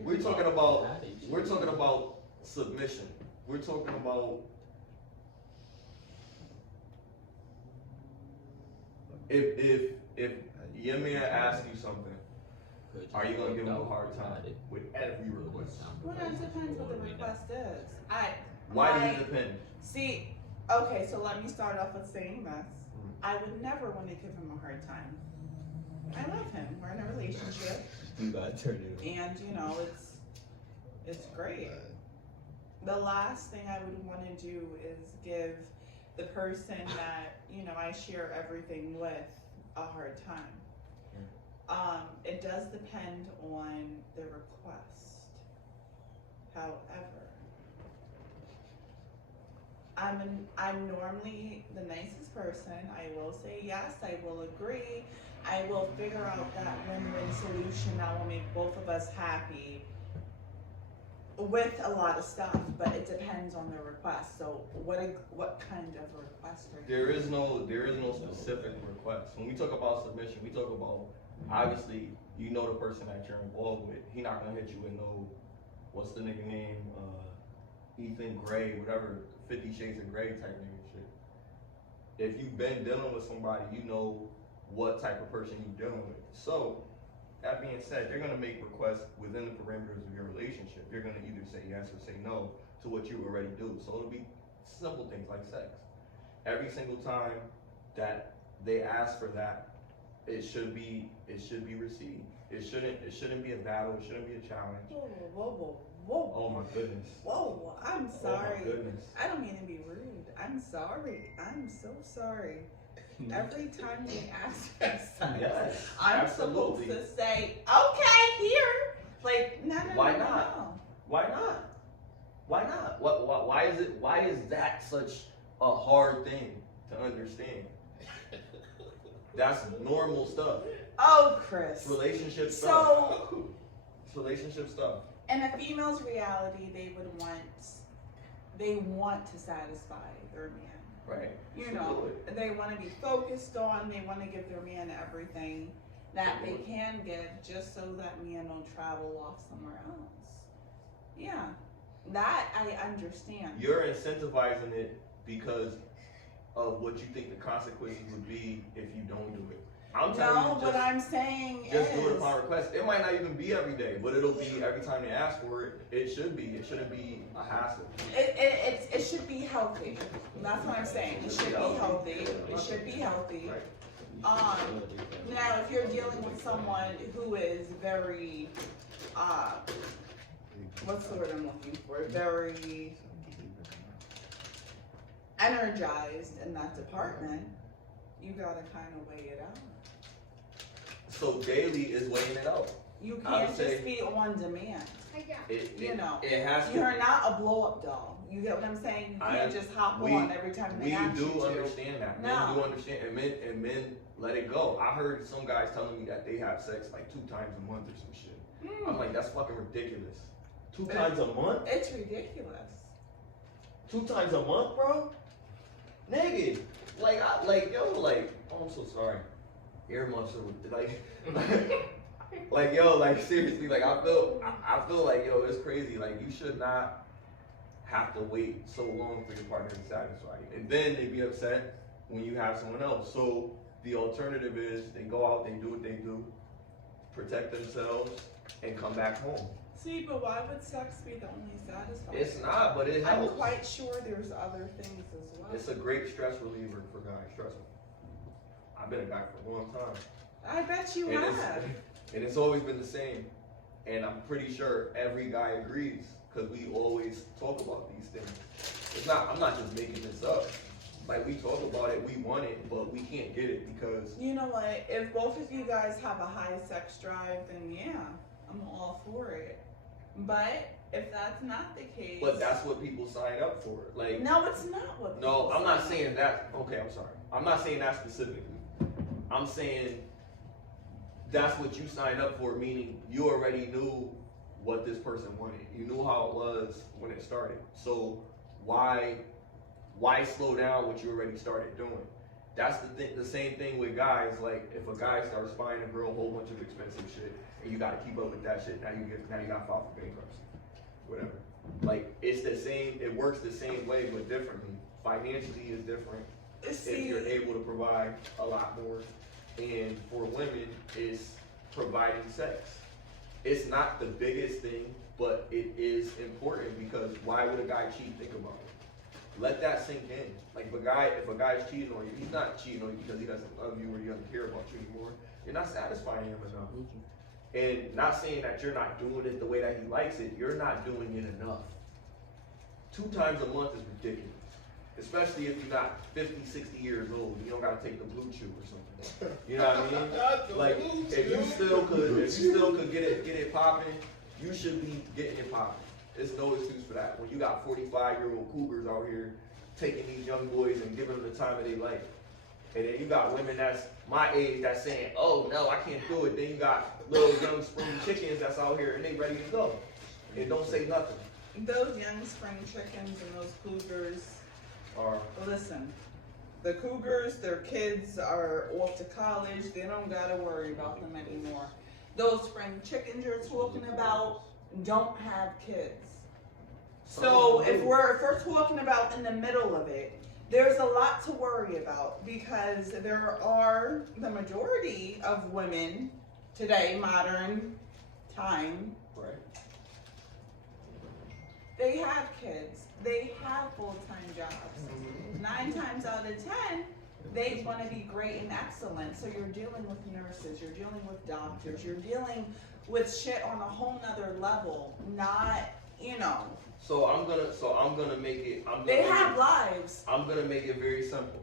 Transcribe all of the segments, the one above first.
we're talking about submission. We're talking about if your man asks you something, are you gonna give him a hard time with every request? Well, that depends what the request is. Why does it depend? See, okay, so let me start off with saying this. I would never want to give him a hard time. I love him. We're in a relationship. You gotta turn it. And you know, it's great. The last thing I would want to do is give the person that, you know, I share everything with a hard time. It does depend on the request. However, I'm normally the nicest person. I will say yes, I will agree. I will figure out that win-win solution that will make both of us happy with a lot of stuff, but it depends on the request. So what kind of request are you? There is no specific request. When we talk about submission, we talk about, obviously, you know the person that you're involved with. He not gonna hit you with no, what's the nigga name, Ethan Gray, whatever, 50 Shades of Gray type nigga shit. If you've been dealing with somebody, you know what type of person you're dealing with. So, that being said, they're gonna make requests within the parameters of your relationship. You're gonna either say yes or say no to what you already do. So it'll be simple things like sex. Every single time that they ask for that, it should be received. It shouldn't be a battle. It shouldn't be a challenge. Whoa. Oh my goodness. Whoa, I'm sorry. Oh my goodness. I don't mean to be rude. I'm sorry. I'm so sorry. Every time they ask for sex, Yes, I'm absolutely. supposed to say, okay, here. Like, no. Why not? Why not? Why not? Why is that such a hard thing to understand? That's normal stuff. Oh, Chris. Relationship stuff. So, It's relationship stuff. in a female's reality, they want to satisfy their man. Right. You know, they want to be focused on, they want to give their man everything that they can give just so that man don't travel off somewhere else. Yeah, that I understand. You're incentivizing it because of what you think the consequences would be if you don't do it. I'm telling you, what I'm saying just is, do it upon request. It might not even be every day, but it'll be every time they ask for it. It should be. It shouldn't be a hassle. it should be healthy. That's what I'm saying. It should be healthy. It should be healthy. Now, if you're dealing with someone who is very, what's the word I'm looking for? Very energized in that department, you gotta kind of weigh it out. So daily is weighing it out. You can't just be on demand. It has to. You're not a blow-up doll. You get what I'm saying? You can't just hop on every time they ask you to. We do understand that. Men do understand, and men let it go. I heard some guys telling me that they have sex like 2 times a month or some shit. I'm like, that's fucking ridiculous. 2 times a month? It's ridiculous. 2 times a month, bro? Nigga, oh, I'm so sorry. Earmuffs are like, seriously, like, I feel like, yo, it's crazy. Like, you should not have to wait so long for your partner to satisfy you. And then they be upset when you have someone else. So the alternative is they go out, they do what they do, protect themselves, and come back home. See, but why would sex be the only satisfying? It's not, but it helps. I'm quite sure there's other things as well. It's a great stress reliever for guys, trust me. I've been a guy for a long time. I bet you have. And it's always been the same. And I'm pretty sure every guy agrees, because we always talk about these things. I'm not just making this up. Like, we talk about it, we want it, but we can't get it because... You know what, if both of you guys have a high sex drive, then yeah, I'm all for it. But if that's not the case... But that's what people sign up for. Like, no, it's not what people No, I'm not saying that. Okay, I'm sorry. I'm not saying that specifically. I'm saying that's what you signed up for, meaning you already knew what this person wanted. You knew how it was when it started. So why slow down what you already started doing? That's the same thing with guys. Like if a guy starts buying a girl a whole bunch of expensive shit, and you got to keep up with that shit, now you got to file for bankruptcy, whatever. Like it's the same. It works the same way, but differently. Financially is different. If you're able to provide a lot more, and for women, it's providing sex. It's not the biggest thing, but it is important because why would a guy cheat? Think about it. Let that sink in. Like if a guy's cheating on you, he's not cheating on you because he doesn't love you or he doesn't care about you anymore. You're not satisfying him enough. And not saying that you're not doing it the way that he likes it, you're not doing it enough. 2 times a month is ridiculous. Especially if you're not 50, 60 years old. You don't gotta take the blue chew or something. You know what I mean? Like if you still could get it popping, you should be getting it popping. There's no excuse for that. When you got 45-year-old cougars out here taking these young boys and giving them the time of their life. And then you got women that's my age that's saying, oh no, I can't do it. Then you got little young spring chickens that's out here and they ready to go. And don't say nothing. Those young spring chickens and those cougars Or listen, the cougars, their kids are off to college. They don't gotta worry about them anymore. Those spring chickens you're talking about don't have kids. So if we're talking about in the middle of it, there's a lot to worry about because there are the majority of women today, modern time, right. They have kids. They have full-time jobs. 9 times out of 10, they want to be great and excellent. So you're dealing with nurses, you're dealing with doctors, you're dealing with shit on a whole nother level. Not, you know. So I'm gonna make it. They have lives. I'm gonna make it very simple.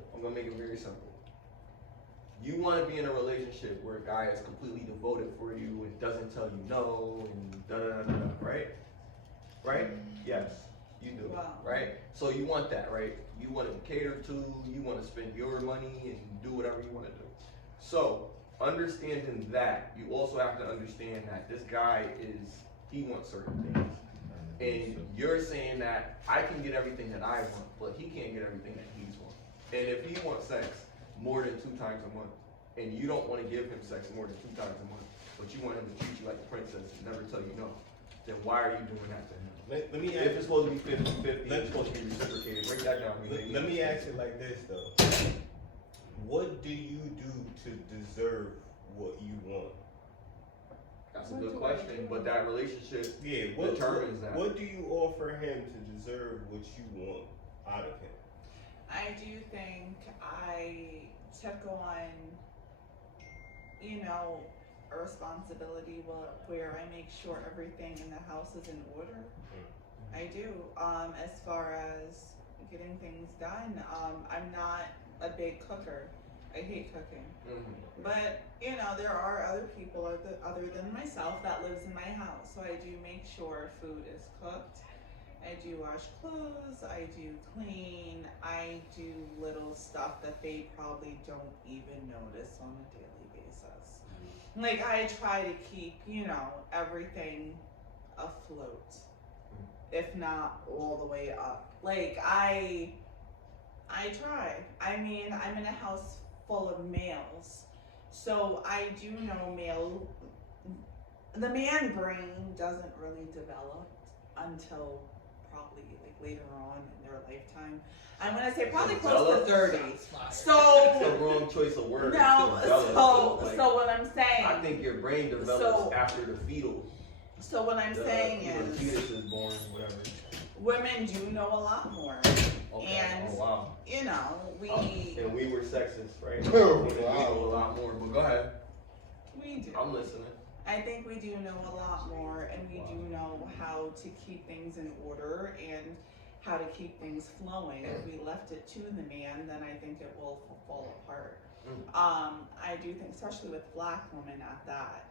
You want to be in a relationship where a guy is completely devoted for you and doesn't tell you no and da da da da, right? Right? Yes, you do. Wow. Right? So you want that, right? You want to be catered to. You want to spend your money and do whatever you want to do. So understanding that, you also have to understand that this guy he wants certain things. And you're saying that I can get everything that I want, but he can't get everything that he wants. And if he wants sex more than 2 times a month, and you don't want to give him sex more than 2 times a month, but you want him to treat you like a princess and never tell you no, then why are you doing that to him? Let me If it's supposed to be 50-50, it's supposed to be reciprocated. Break that down. Let me ask it like this though. What do you do to deserve what you want? That's a good question, but that relationship determines that. What do you offer him to deserve what you want out of him? I do think I took on, you know, a responsibility where I make sure everything in the house is in order. I do. As far as getting things done, I'm not a big cooker. I hate cooking. Mm-hmm. But, you know, there are other people other than myself that lives in my house. So I do make sure food is cooked. I do wash clothes. I do clean. I do little stuff that they probably don't even notice on a daily basis. Like, I try to keep, you know, everything afloat, if not all the way up. Like, I try. I mean, I'm in a house full of males, so I do know the man brain doesn't really develop until probably like later on in their lifetime. I'm gonna say probably close to 30. So that's the wrong choice of words. No, so what I'm saying, I think your brain develops after the fetal. So what I'm saying is, the fetus is born, whatever. Women do know a lot more. Okay. And, oh, wow. you know, and we were sexist, right? Oh, we know a lot more, but go ahead. We do. I'm listening. I think we do know a lot more, and we do know how to keep things in order and how to keep things flowing. If we left it to the man, then I think it will fall apart. I do think, especially with Black women at that,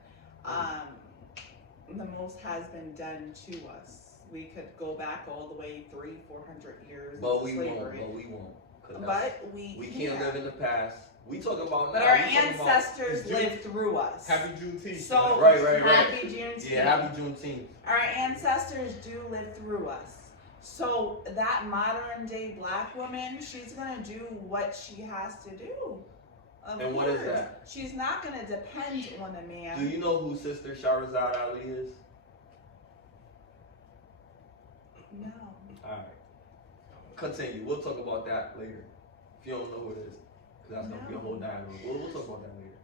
the most has been done to us. We could go back all the way 300-400 years. But we slavery. won't. But we can't live in the past. We talk about but now. our ancestors lived through us. Happy Juneteenth. So right. Happy Juneteenth. Yeah, happy Juneteenth. Our ancestors do live through us. So that modern day black woman, she's gonna do what she has to do. Of And what course. is that? She's not gonna depend on a man. Do you know who Sister Shahrazad Ali is? No. Alright. Continue. We'll talk about that later. If you don't know who it is. Because that's going to be a whole dialogue. We'll talk about that later.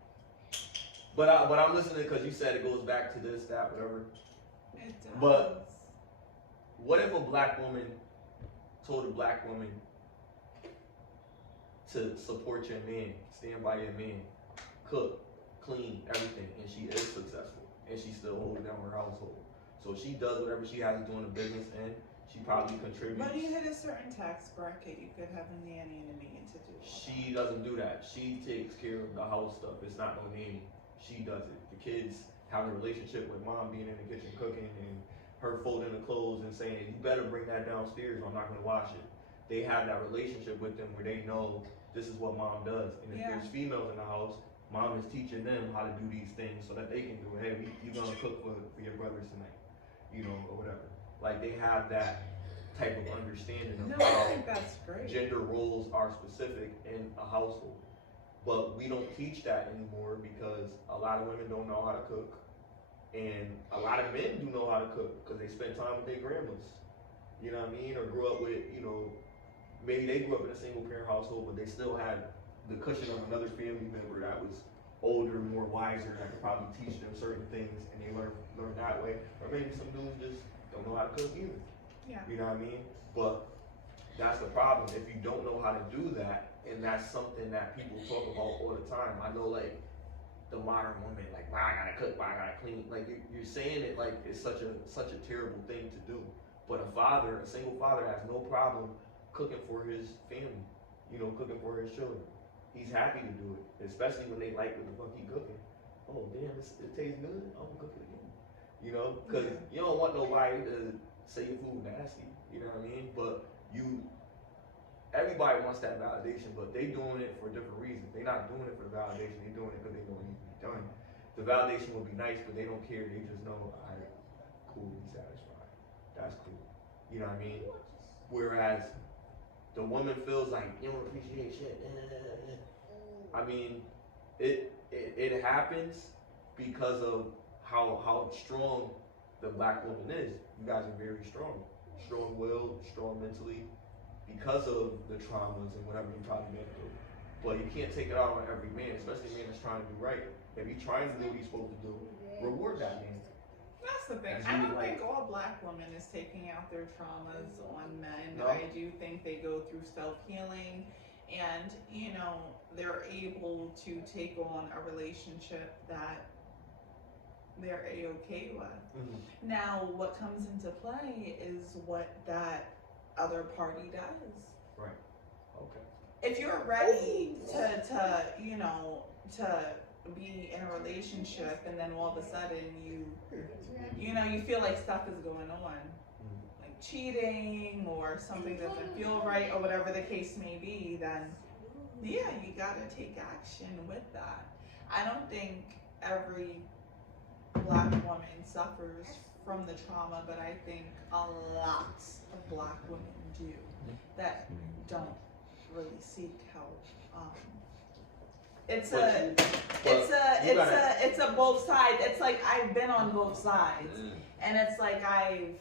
But I'm listening because you said it goes back to this, that, whatever. It does. But what if a black woman told a black woman to support your man, stand by your man, cook, clean, everything, and she is successful, and she still holds down her household. So she does whatever she has to do in the business end. She probably contributes. When you hit a certain tax bracket, you could have a nanny and a maid to do all She doesn't do that. She takes care of the house stuff. It's not no nanny. She does it. The kids have a relationship with mom being in the kitchen cooking and her folding the clothes and saying, you better bring that downstairs or I'm not going to wash it. They have that relationship with them where they know this is what mom does. And if there's females in the house, mom is teaching them how to do these things so that they can do it. Hey, you're going to cook for your brothers tonight, you know, or whatever. Like, they have that type of understanding of No, I how think that's great. gender roles are specific in a household. But we don't teach that anymore because a lot of women don't know how to cook. And a lot of men do know how to cook because they spend time with their grandmas. You know what I mean? Or grew up with, you know, maybe they grew up in a single parent household, but they still had the cushion of another family member that was older, more wiser, that could probably teach them certain things and they learn that way. Or maybe some dudes just don't know how to cook either. Yeah. You know what I mean? But that's the problem. If you don't know how to do that, and that's something that people talk about all the time. I know, like, the modern woman, like, why I gotta cook, why I gotta clean. Like, you're saying it like it's such a terrible thing to do. But a single father has no problem cooking for his family, you know, cooking for his children. He's happy to do it, especially when they like what the fuck he cooking. Oh, damn, it tastes good. I'm gonna cook it again. You know, because you don't want nobody to say your food nasty. You know what I mean? But everybody wants that validation, but they doing it for different reasons. They're not doing it for the validation. They're doing it because they know it needs to be done. The validation would be nice, but they don't care. They just know, all right, cool, be satisfied. That's cool. You know what I mean? Whereas the woman feels like you don't appreciate shit. I mean, it happens because of how strong the black woman is. You guys are very strong-willed, strong mentally, because of the traumas and whatever you probably been through. But you can't take it out on every man, especially a man that's trying to do right. If he's trying to do what he's supposed to do, reward that man. That's the thing. I don't think all black women is taking out their traumas on men. No. I do think they go through self-healing and, you know, they're able to take on a relationship that they're A-okay with. Mm-hmm. Now, what comes into play is what that other party does. Right. Okay. If you're ready to you know, to be in a relationship and then all of a sudden you know, you feel like stuff is going on, like cheating or something doesn't feel right or whatever the case may be, then yeah, you gotta take action with that. I don't think every black woman suffers from the trauma, but I think a lot of black women do that don't really seek help. It's a both sides. It's like I've been on both sides, and it's like I've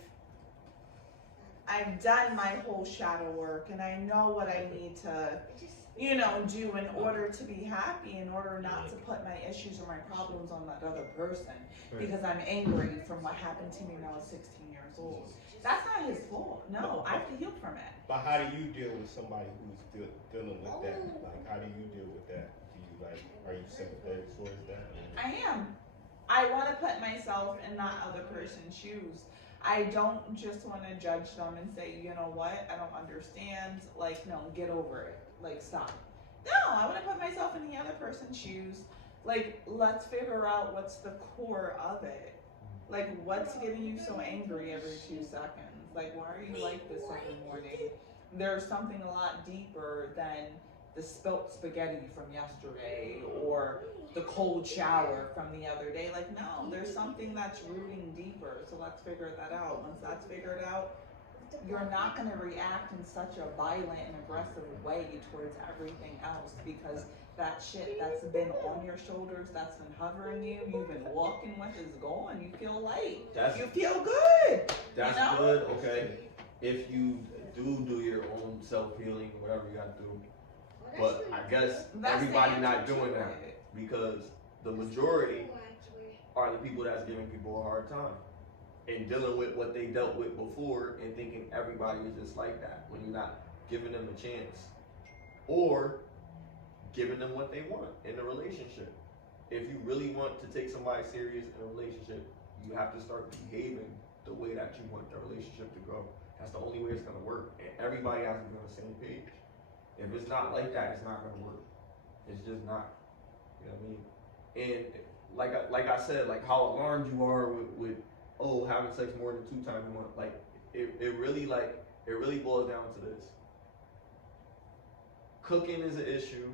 done my whole shadow work, and I know what I need to, you know, do in order to be happy, in order not to put my issues or my problems on that other person, because I'm angry from what happened to me when I was 16 years old. That's not his fault. No, I have to heal from it. But how do you deal with somebody who's dealing with that? Like, how do you deal with that? Are you sympathetic towards that? I am. I want to put myself in that other person's shoes. I don't just want to judge them and say, you know what, I don't understand. Like, no, get over it. Like, stop. No, I want to put myself in the other person's shoes. Like, let's figure out what's the core of it. Like, what's getting you so angry every 2 seconds? Like, why are you like this every morning? There's something a lot deeper than the spilt spaghetti from yesterday or the cold shower from the other day. Like, no, there's something that's rooting deeper. So let's figure that out. Once that's figured out, you're not going to react in such a violent and aggressive way towards everything else, because that shit that's been on your shoulders, that's been hovering you, you've been walking with, is gone. You feel light. You feel good. That's you know? good, okay. If you do your own self-healing, whatever you gotta do. But I guess everybody not doing that, because the majority are the people that's giving people a hard time and dealing with what they dealt with before and thinking everybody is just like that when you're not giving them a chance or giving them what they want in a relationship. If you really want to take somebody serious in a relationship, you have to start behaving the way that you want the relationship to go. That's the only way it's gonna work. And everybody has to be on the same page. If it's not like that, it's not gonna work. It's just not. You know what I mean? And like I said, like how alarmed you are with having sex more than 2 times a month. Like it really boils down to this. Cooking is an issue,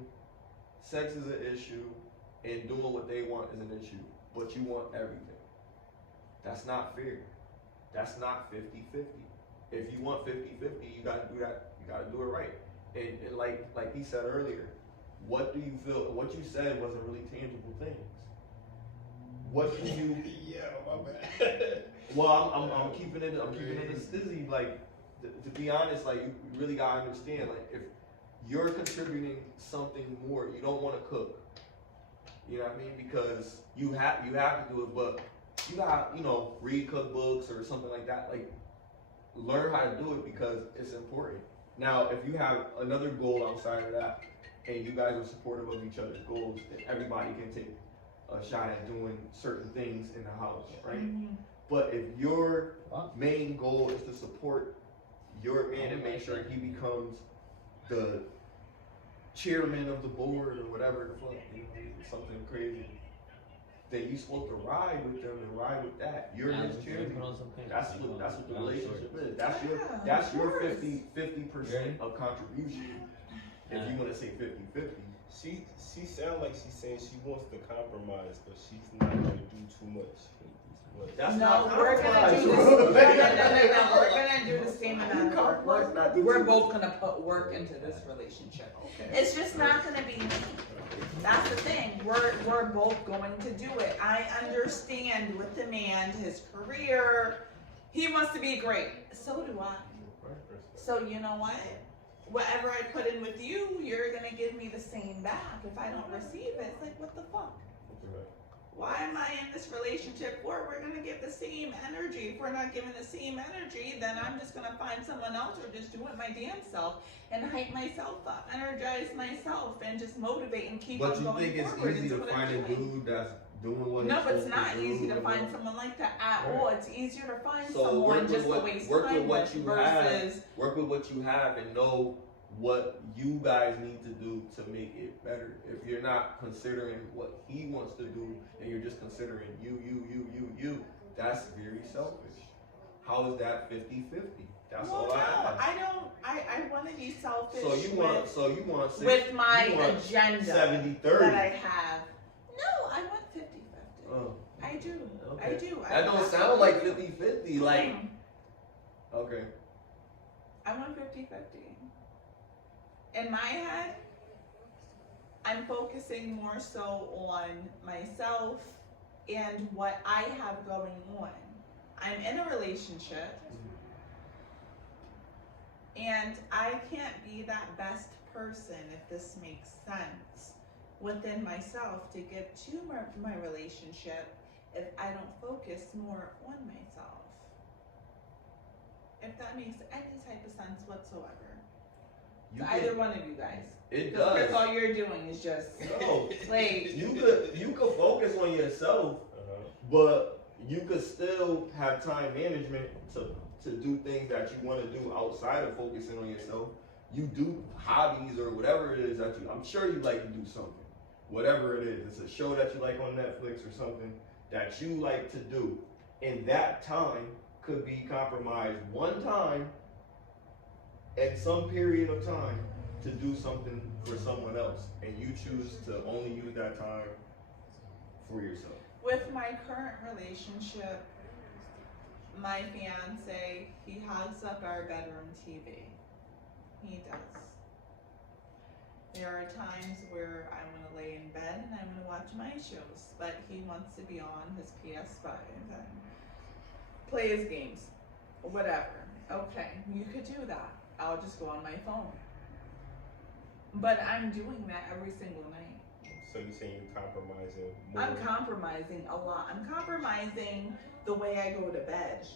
sex is an issue, and doing what they want is an issue. But you want everything. That's not fair. That's not 50-50. If you want 50-50, you gotta do that. You gotta do it right. And like he said earlier, what do you feel? What you said wasn't really tangible things. What do you? Yeah, my bad. Well, I'm keeping it. I'm keeping it a stizzy. Like to be honest, like you really gotta understand. Like if you're contributing something more, you don't want to cook. You know what I mean? Because you have to do it, but you got read cookbooks or something like that. Like learn how to do it because it's important. Now, if you have another goal outside of that, and you guys are supportive of each other's goals, then everybody can take a shot at doing certain things in the house, right? Mm-hmm. But if your main goal is to support your man and make sure he becomes the chairman of the board or whatever the fuck, something crazy, then you're supposed to ride with them and ride with that. You're his chairman. That's what the relationship is. That's your 50% of contribution. If you want to say 50-50. She sounds like she's saying she wants to compromise, but she's not gonna do too much. That's we're gonna do this. No. We're gonna do the same amount of work. We're both gonna put work into this relationship. Okay. It's just not gonna be me. That's the thing. We're both going to do it. I understand with the man, his career, he wants to be great. So do I. So you know what? Whatever I put in with you, you're gonna give me the same back. If I don't receive it, it's like, what the fuck? Why am I in this relationship where we're gonna give the same energy? If we're not giving the same energy, then I'm just gonna find someone else or just do it my damn self and hype myself up, energize myself, and just motivate and keep on going forward. But you think it's easy to find a dude that's doing what? No, but it's not easy to find someone like that at all. It's easier to find someone just to waste time with versus work with what you have and know what you guys need to do to make it better. If you're not considering what he wants to do and you're just considering you, that's very selfish. How is that 50-50? That's all I ask. I want to be selfish. So you want to with my agenda 70-30 that I have. No, I want 50-50. Oh. I do. Okay. I do. That don't sound like 50-50. Like, okay. I want 50-50. In my head, I'm focusing more so on myself and what I have going on. I'm in a relationship, and I can't be that best person, if this makes sense, within myself to give to my relationship if I don't focus more on myself. If that makes any type of sense whatsoever. Either one of you guys. It does. Because all you're doing is just like you could focus on yourself, but you could still have time management to do things that you want to do outside of focusing on yourself. You do hobbies or whatever it is that I'm sure you like to do something. Whatever it is. It's a show that you like on Netflix or something that you like to do. And that time could be compromised one time at some period of time to do something for someone else, and you choose to only use that time for yourself. With my current relationship, my fiance, he hogs up our bedroom TV. He does. There are times where I want to lay in bed and I want to watch my shows, but he wants to be on his PS5 and play his games, whatever. Okay, you could do that. I'll just go on my phone. But I'm doing that every single night. So you're saying you're compromising more? I'm compromising a lot. I'm compromising the way I go to bed.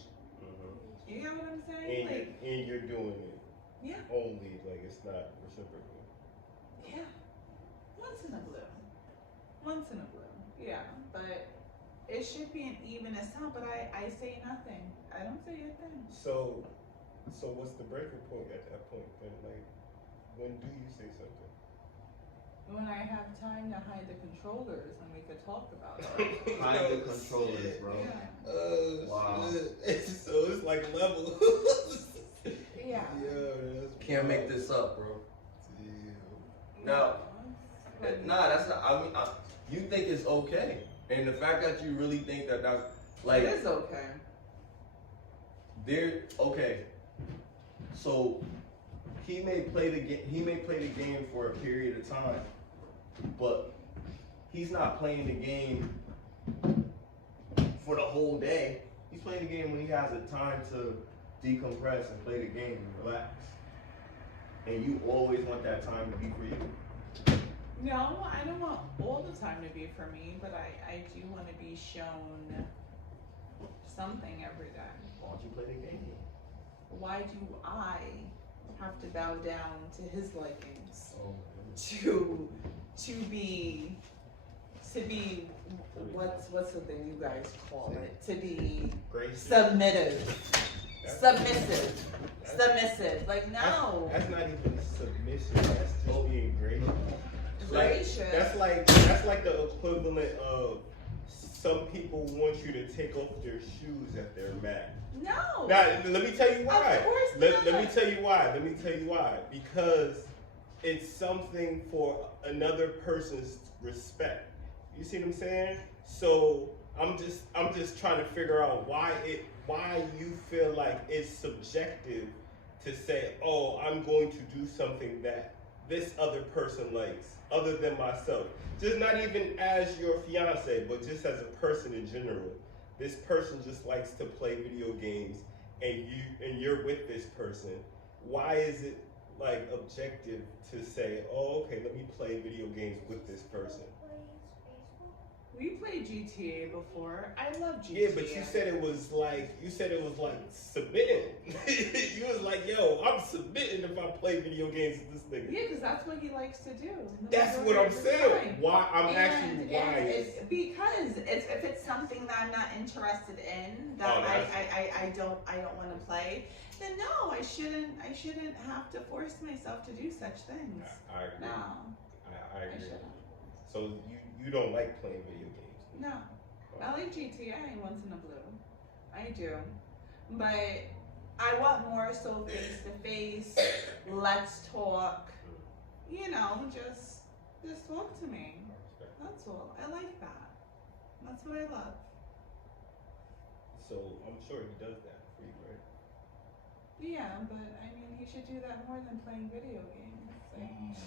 Mm-hmm. You get what I'm saying? And you're doing it Yeah. only, like it's not reciprocal. Yeah. Once in a blue. Once in a blue. Yeah. But it should be an even amount, but I say nothing. I don't say a thing. So what's the breaking point at that point then? Like, when do you say something? When I have time to hide the controllers and we could talk about it. Hide the controllers, bro. Yeah. Wow. Shit. So it's like level. Yeah. That's Can't make this up, bro. Damn. Now, But- nah, that's not. I mean, you think it's okay, and the fact that you really think that that's like it is okay. there. Okay, so he may play the game. He may play the game for a period of time, but he's not playing the game for the whole day. He's playing the game when he has the time to decompress and play the game and relax. And you always want that time to be for you. No, I don't want all the time to be for me, but I do want to be shown something every day. Why don't you play the game? Why do I have to bow down to his likings Oh, to be what's the thing you guys call it? To be Gracious. submissive. Like no, That's not even submission. That's just being gracious. gracious. That's like the equivalent of some people want you to take off their shoes at their mat. No. Now, let me tell you why. Of course Let not. me tell you why. Let me tell you why. Because it's something for another person's respect. You see what I'm saying? So I'm just trying to figure out why you feel like it's subjective to say, oh, I'm going to do something that this other person likes, other than myself. Just not even as your fiance, but just as a person in general. This person just likes to play video games, and you're with this person. Why is it like objective to say, oh, okay, let me play video games with this person? We played GTA before. I love GTA. Yeah, but you said it was like submitting. You was like, yo, I'm submitting if I play video games with this nigga. Yeah, because that's what he likes to do. That's what I'm saying. Why I'm asking you why it's because if it's something that I'm not interested in, that I don't want to play, then no, I shouldn't have to force myself to do such things. I agree. No, I I agree. shouldn't. So you don't like playing video games? No, I like GTA once in a blue. I do, but I want more so face to face. Let's talk. You know, just talk to me. That's all. I like that. That's what I love. So I'm sure he does that for you, right? Yeah, but I mean, he should do that more than playing video games. Like,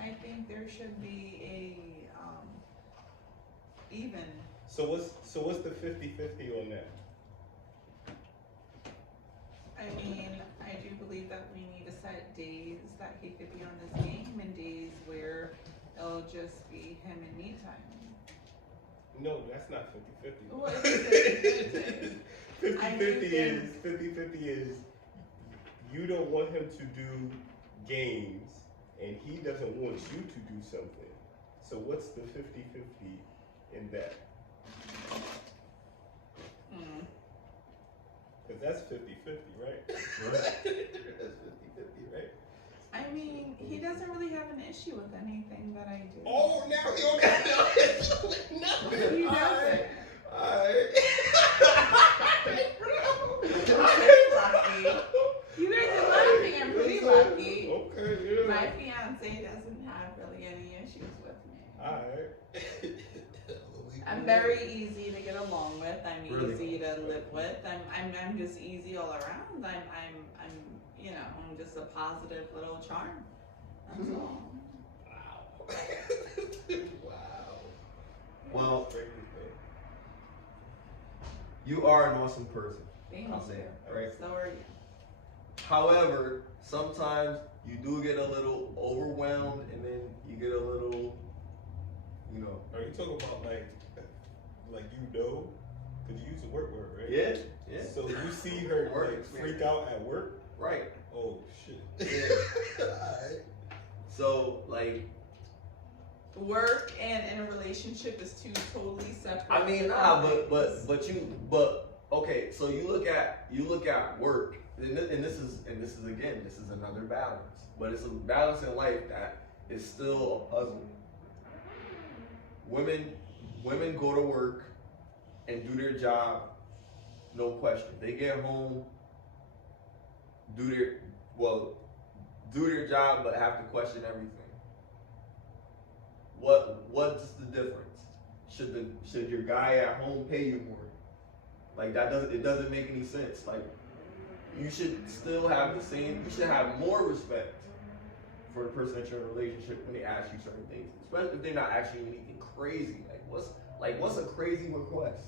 I think there should be a even. So what's the 50-50 on that? I mean, I do believe that we need to set days that he could be on this game and days where it'll just be him and me time. No, that's not 50-50. What is 50-50? 50-50 is you don't want him to do games and he doesn't want you to do something. So what's the 50-50 in that? Because that's 50-50, right? That's 50-50, right? I mean, he doesn't really have an issue with anything that I do. Oh, now he don't got no issue with nothing. He doesn't. Alright. Pretty lucky. You guys are laughing. I'm pretty lucky. Okay, yeah. My fiance doesn't have really any issues with me. Alright. I'm very easy to get along with. I'm Really? easy to live with. I'm just easy all around. I'm you know, I'm just a positive little charm. That's all. Wow. Wow. Well, you are an awesome person. Thank I'll you. say it, right? So are you. However, sometimes you do get a little overwhelmed, and then you get a little, you know. Are you talking about like you know? Because you use the work word, right? Yeah, yeah. So you see her Work like experience. freak out at work? Right. Oh shit. Yeah. Alright. So like, Work and in a relationship is two totally separate. I mean, nah, but okay. So you look at work, and this is another balance. But it's a balance in life that is still a puzzle. Women go to work and do their job, no question. They get home, do their job, but have to question everything. What's the difference? Should your guy at home pay you more? Like it doesn't make any sense. Like you should still have the same. You should have more respect for the person that you're in a relationship when they ask you certain things, especially if they're not asking you anything crazy. What's a crazy request?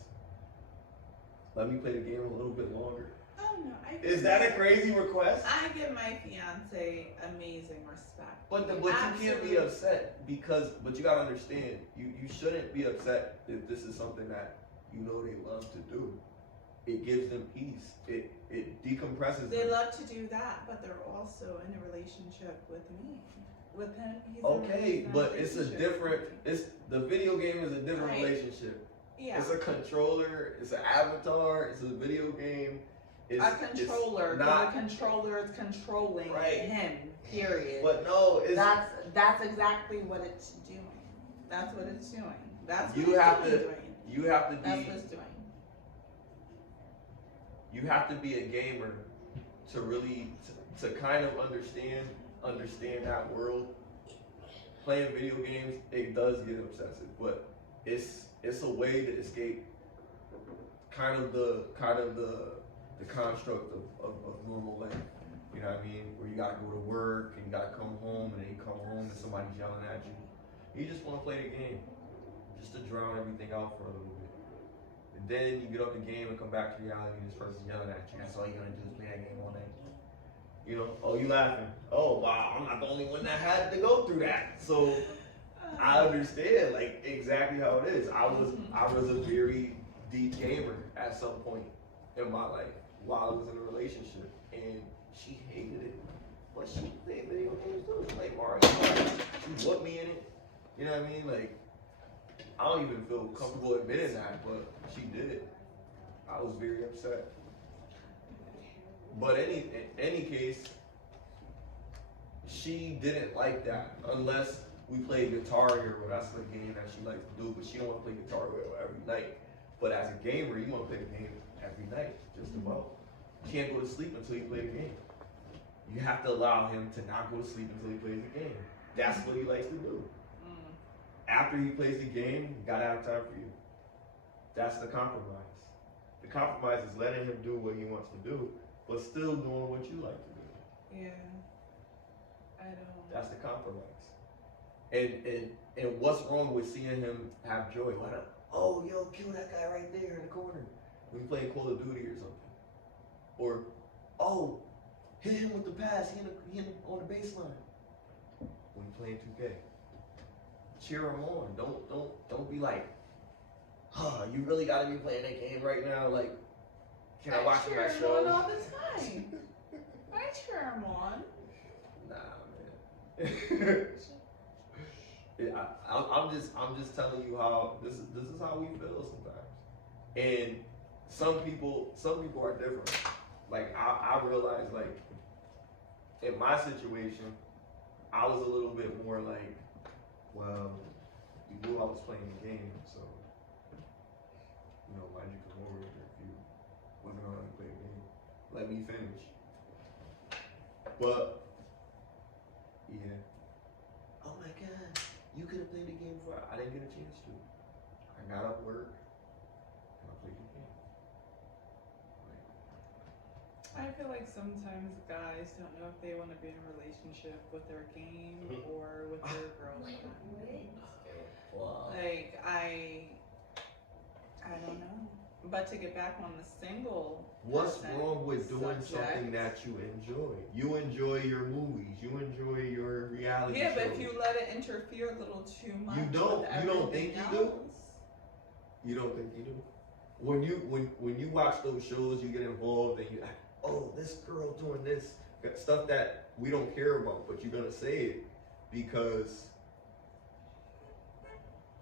Let me play the game a little bit longer. Oh no, Is that a crazy request? I give my fiance amazing respect. But you can't be upset but you gotta understand, you shouldn't be upset if this is something that you know they love to do. It gives them peace. It decompresses They them. love to do that, but they're also in a relationship with me. With him, he's Okay, in a but it's a relationship different, with me. it's the video game is a different Right. relationship. Yeah. It's a controller, it's an avatar, it's a video game. It's A controller, it's but not, the controller is controlling Right. him. Period. but no, it's That's exactly what it's doing. That's what it's doing. That's what You it's have doing. to- you have to That's be what it's doing. you have to be a gamer to really to kind of understand that world. Playing video games, it does get obsessive, but it's a way to escape kind of the construct of normal life. You know what I mean? Where you gotta go to work and you gotta come home, and then you come home and somebody's yelling at you. You just wanna play the game, just to drown everything out for a little bit. And then you get off the game and come back to reality, this person's yelling at you. That's all you're gonna do is play that game all day. You know, oh, you laughing. Oh, wow, I'm not the only one that had to go through that. So I understand like exactly how it is. I was a very deep gamer at some point in my life while I was in a relationship, and she hated it. But she played video games too. She played Mario. She whooped me in it. You know what I mean? Like, I don't even feel comfortable admitting that, but she did. I was very upset. But in any case, she didn't like that unless we played Guitar Hero. That's the game that she likes to do, but she don't want to play Guitar Hero every night. But as a gamer, you want to play the game every night, just about. You can't go to sleep until you play the game. You have to allow him to not go to sleep until he plays the game. That's what he likes to do. After he plays the game, you gotta have time for you. That's the compromise. The compromise is letting him do what he wants to do, but still doing what you like to do. Yeah. I don't. That's the compromise. And what's wrong with seeing him have joy? Why not? Oh, yo, kill that guy right there in the corner. When you play Call of Duty or something. Or, oh, hit him with the pass. He on the baseline. When you're playing 2K. Cheer him on. Don't be like, you really gotta be playing that game right now. Like, can I watch cheer my him show? on all the time. I cheer him on. Nah, man. Yeah, I'm just telling you how this is how we feel sometimes. And some people are different. Like I realized, like in my situation, I was a little bit more like, well, you knew I was playing the game, so why'd you come over here if you wasn't gonna let me play the game? Let me finish. But yeah. Oh my God, you could have played the game before. I didn't get a chance to. I I got up work, and I played the game. I feel like sometimes guys don't know if they want to be in a relationship with their game or with their girlfriend. Wow. Like I don't know. But to get back on the single, What's person wrong with doing subject, something that you enjoy? You enjoy your movies. You enjoy your reality yeah, shows. but if you let it interfere a little too much, You don't with think you everything do? else, You don't think you do? When you watch those shows, you get involved and you like, oh, this girl doing this stuff that we don't care about, but you're gonna say it because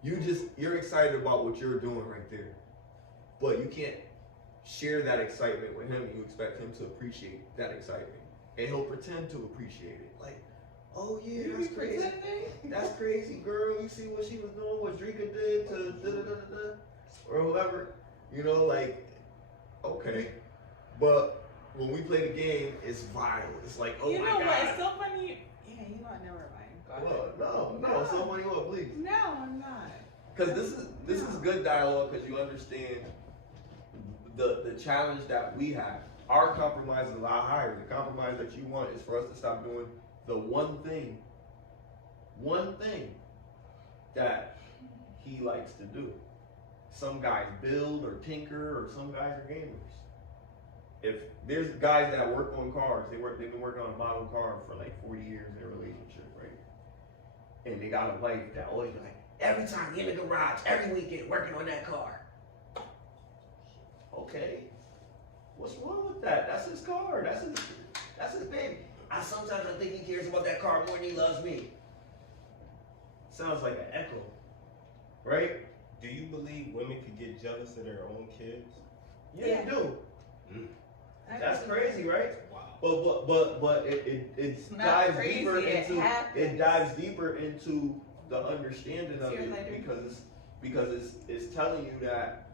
you're excited about what you're doing right there, but you can't share that excitement with him. And you expect him to appreciate that excitement, and he'll pretend to appreciate it, like, oh yeah, you that's be crazy. pretending? That's crazy, girl. You see what she was doing, what Drika did to da-da-da-da-da, or whoever. You know, like, okay. But when we play the game, it's viral. It's like, oh you my know God. what? It's so funny. Yeah, you know what? Never mind. Go ahead. Well, no. So funny, what, please? No, I'm not. Because this is good dialogue because you understand the challenge that we have. Our compromise is a lot higher. The compromise that you want is for us to stop doing the one thing that he likes to do. Some guys build or tinker, or some guys are gamers. If there's guys that work on cars, they've been working on a model car for like 40 years in their relationship, right? And they got a wife that always be like, every time in the garage, every weekend, working on that car. Okay, what's wrong with that? That's his car. That's his baby. Sometimes I think he cares about that car more than he loves me. Sounds like an echo, right? Do you believe women could get jealous of their own kids? Yeah, they do. That's crazy, right? Wow. But it not dives crazy, deeper into happens. it dives deeper into the understanding of it because it's telling you that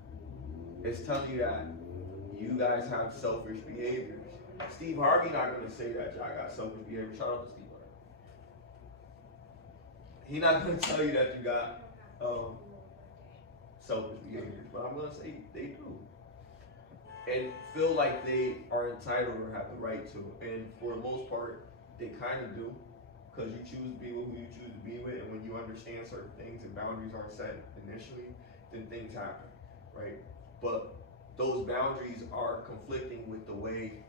you guys have selfish behaviors. Steve Harvey not gonna say that y'all got selfish behavior. Shout out to Steve Harvey. He not gonna tell you that you got selfish behaviors, but I'm gonna say they do. And feel like they are entitled or have the right to. And for the most part, they kind of do. Because you choose to be with who you choose to be with. And when you understand certain things and boundaries aren't set initially, then things happen, right? But those boundaries are conflicting with the way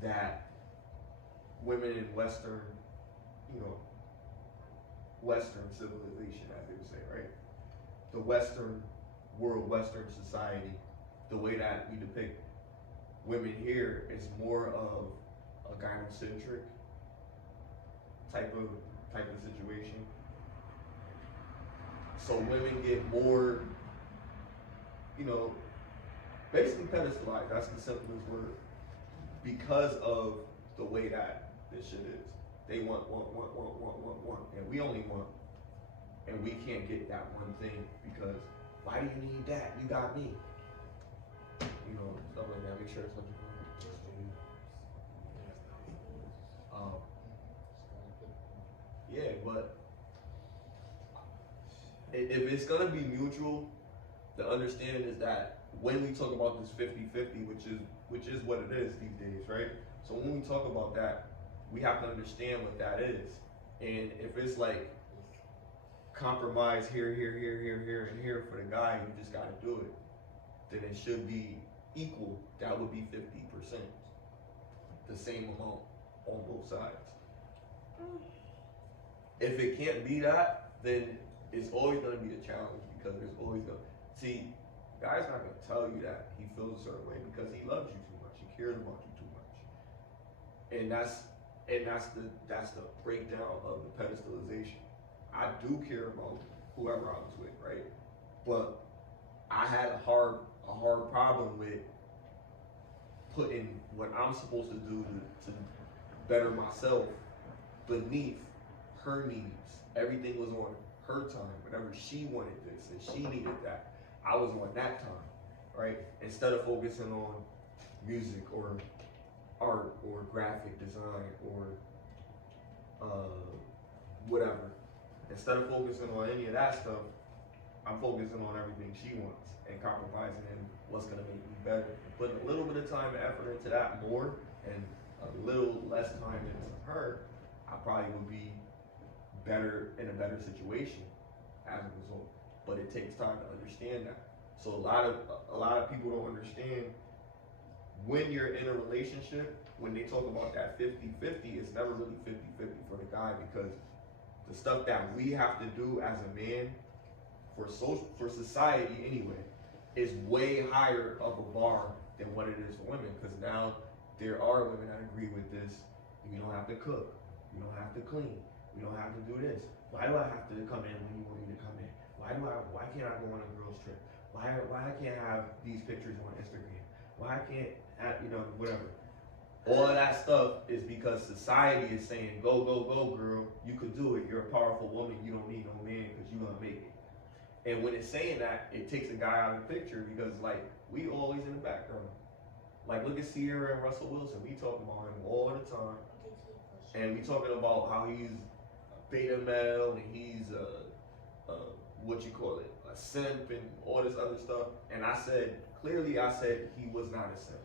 that women in Western civilization, as they would say, right? The Western world, Western society, the way that we depict women here is more of a gynocentric type of situation. So women get more, basically pedestalized. That's the simplest word. Because of the way that this shit is. They want, and we only want, and we can't get that one thing because why do you need that? You got me. Stuff like that. Make sure it's what you yeah, but if it's gonna be mutual, the understanding is that when we talk about this 50-50, which is what it is these days, right? So when we talk about that, we have to understand what that is. And if it's like compromise here, and here for the guy, you just gotta do it, then it should be equal. That would be 50%. The same amount on both sides. If it can't be that, then it's always gonna be a challenge because there's always see, guy's not gonna tell you that he feels a certain way because he loves you too much, he cares about you too much. And that's the breakdown of the pedestalization. I do care about whoever I was with, right? But I had a hard problem with putting what I'm supposed to do to better myself beneath her needs. Everything was on her time. Whenever she wanted this and she needed that, I was on that time, right? Instead of focusing on music or art or graphic design or whatever. Instead of focusing on any of that stuff, I'm focusing on everything she wants and compromising in what's gonna make me better. Putting a little bit of time and effort into that more and a little less time into her, I probably would be better in a better situation as a result. But it takes time to understand that. So a lot of people don't understand when you're in a relationship, when they talk about that 50-50, it's never really 50-50 for the guy, because the stuff that we have to do as a man for society anyway is way higher of a bar than what it is for women, because now there are women that agree with this. You don't have to cook, you don't have to clean, you don't have to do this. Why do I have to come in when you want me to come in? Why can't I go on a girls trip? Why I can't have these pictures on Instagram? Why I can't have, whatever. All of that stuff is because society is saying, go, go, go, girl. You could do it. You're a powerful woman. You don't need no man because you're going to make it. And when it's saying that, it takes a guy out of the picture, because, like, we always in the background. Like, look at Sierra and Russell Wilson. We talk about him all the time. And we talking about how he's a beta male and he's a simp and all this other stuff. And I said he was not a simp,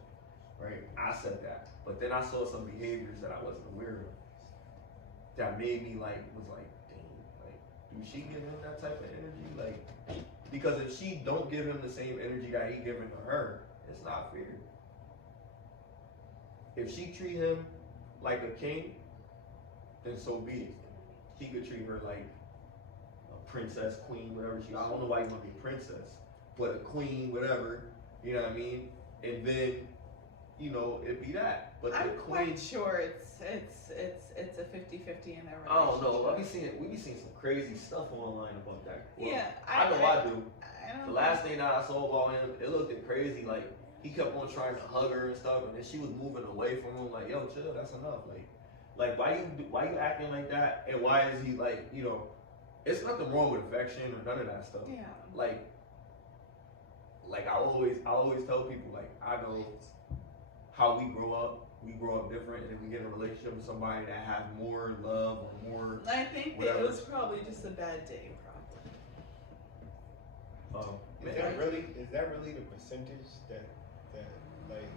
right? I said that. But then I saw some behaviors that I wasn't aware of that made me dang, do she give him that type of energy? Like, because if she don't give him the same energy that he giving to her, it's not fair. If she treat him like a king, then so be it. He could treat her like a princess, queen, whatever I don't know why you want to be princess, but a queen, whatever, you know what I mean? And then, it'd be that. But I'm the queen, quite sure it's a 50-50 in their relationship. I don't know. We be seeing some crazy stuff online about that. Well, yeah, I know I do. I don't The last thing that I saw about him, it looked crazy. Like, he kept on trying to hug her and stuff, and then she was moving away from him. Like, yo, chill, that's enough. Like why you acting like that? And why is he it's nothing wrong with affection or none of that stuff. Yeah. Like I always tell people, like, I know how we grow up different, and then we get in a relationship with somebody that has more love or more. I think that it was probably just a bad day, probably. Is that really the percentage that like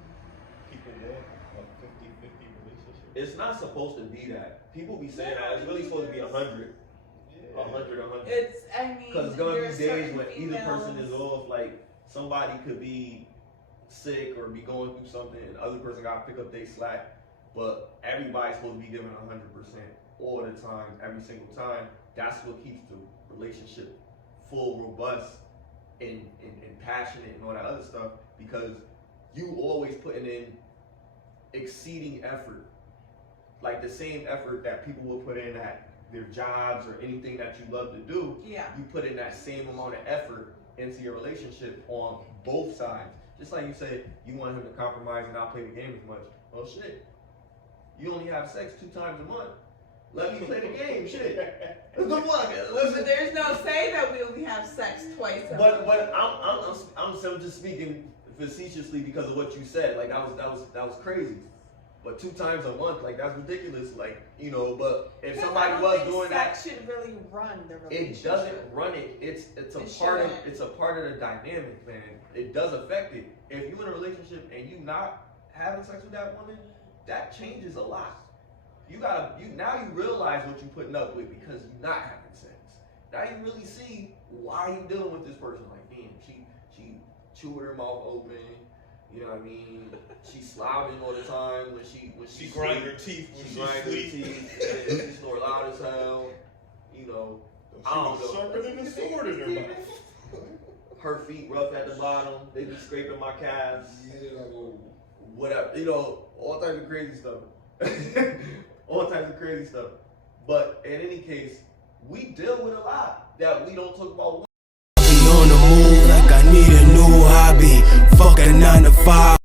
people want a 50-50 relationship? It's not supposed to be that. People be saying that it's really supposed to be 100. Yeah. 100. Because it's gonna be days when either person is off. Like, somebody could be sick or be going through something, and the other person got to pick up their slack. But everybody's supposed to be giving 100% all the time, every single time. That's what keeps the relationship full, robust, and passionate, and all that other stuff. Because you always putting in exceeding effort, like the same effort that people will put in at their jobs or anything that you love to do. Yeah. You put in that same amount of effort into your relationship on both sides. Just like you said, you want him to compromise and not play the game as much. Well, shit, you only have sex 2 times a month. Let me play the game, shit. The fuck? But there's no say that we only have sex twice a month. But I'm just speaking facetiously because of what you said. Like, that was crazy. But 2 times a month, like, that's ridiculous. Like, but if somebody was doing that, sex should really run the relationship. it doesn't run it. It's a part of the dynamic, man. It does affect it. If you're in a relationship and you not having sex with that woman, that changes a lot. Now you realize what you're putting up with because you're not having sex. Now you really see why you're dealing with this person. Like, damn, she chewed her mouth open. You know what I mean? She's slobbering all the time when she grind her teeth when she sleep. And she snore loud as hell. She was sharper than a sword in her mouth. Her feet rough at the bottom. They be scraping my calves. Yeah. Whatever. All types of crazy stuff. All types of crazy stuff. But in any case, we deal with a lot that we don't talk about. On the move like I need a new hobby. Fuck a 9 to 5.